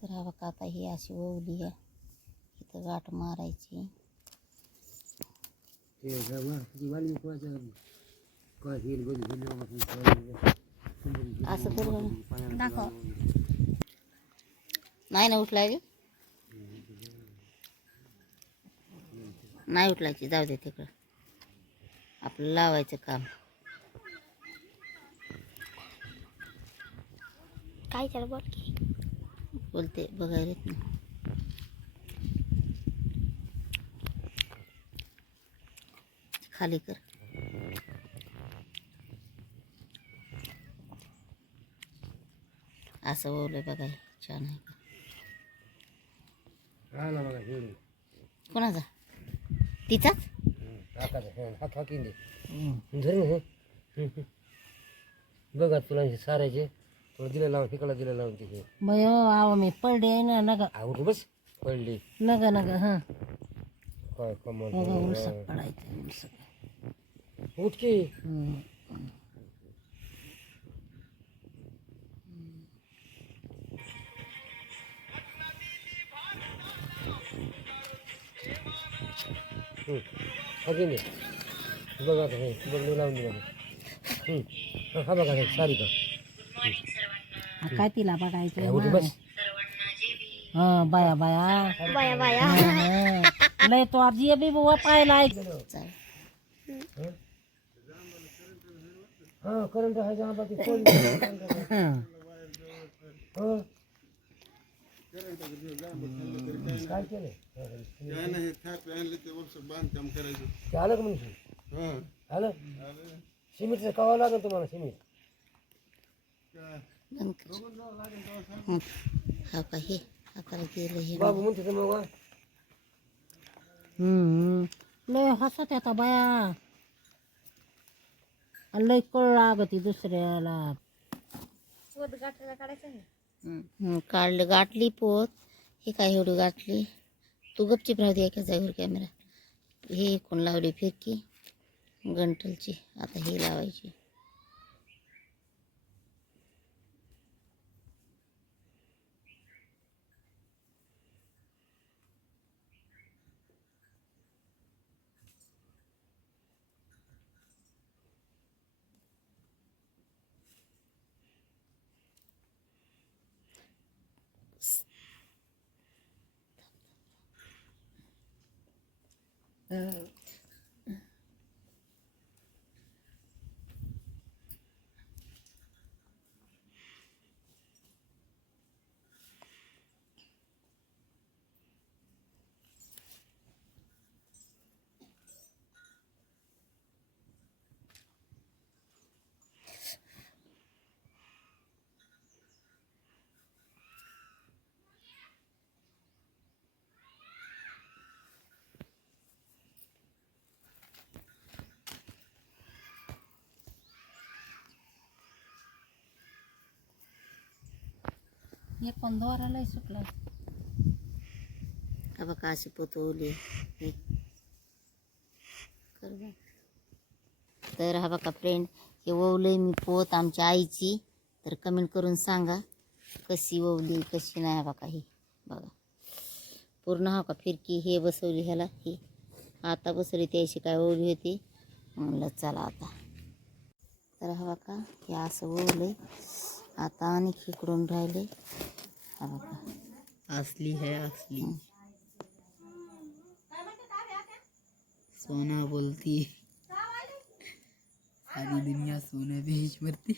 तर हा बघा आता ही अशी ओवली आहे, इथं गाठ मारायची. असं तर दाखव. नाही ना उठलाय, नाही उठलायची, जाऊ दे तिकडं, आपलं लावायचं काम. काय चाल बोल की बोलते बघायला येत नाही. खाली कर. असं ओवलं बघा, छान आहे का? कोणाचा? तिचाच. बघा तुला सारायचे थोडं दिलं लावून तिकडं दिलं लावून तिथे बयो आव मी पडले ना नग आवडू बस पडली नग नग हां काय कमल उलसक पडायचं उलसक. उठकी अजून बघा हे बघ लावून दिला हा बघा सारी का काय तिला बघायचं उठ बस हा बाया बाया बाया बाया लय तो आज ये बी बुवा पाहिलाय. हा करंट आहे जहाँ बाकी कोई हो काय केलं काय नाही थाप आणले ते वर्ष बांधकाम करायचं आलं का म्हणजे हां आलं सिमेंटचं कवा लागेल तुम्हाला सिमेंट हा का हे हाताला गेलं हे बाबू म्हणते तर मग लय हसत आता बाया लय कळ लागती दुसऱ्याला. काढलं गाठली पोत. हे काय एवढी गाठली तू गपचीप राहते एका जागेवर कॅमेरा. हे कोण लावली फिरकी गंटलची, आता हे लावायची. हे पण दोराला सुटला. हा बघा अशी पोतवली तर हा बघा फ्रेंड हे ओवलंय मी पोत आमच्या आईची. तर कमेंट करून सांगा कशी ओवली कशी नाही. हा बघा ही बघा पूर्ण हा का फिरकी हे बसवली ह्याला. ही आता बसवली त्याशी काय ओवली होती म्हणलं चला आता. तर हा बघा हे असं ओवलंय आता आणि इकडून राहिले. हा बघा असली है असली सोना बोलती सारी दुनिया सोने पे ही मरती.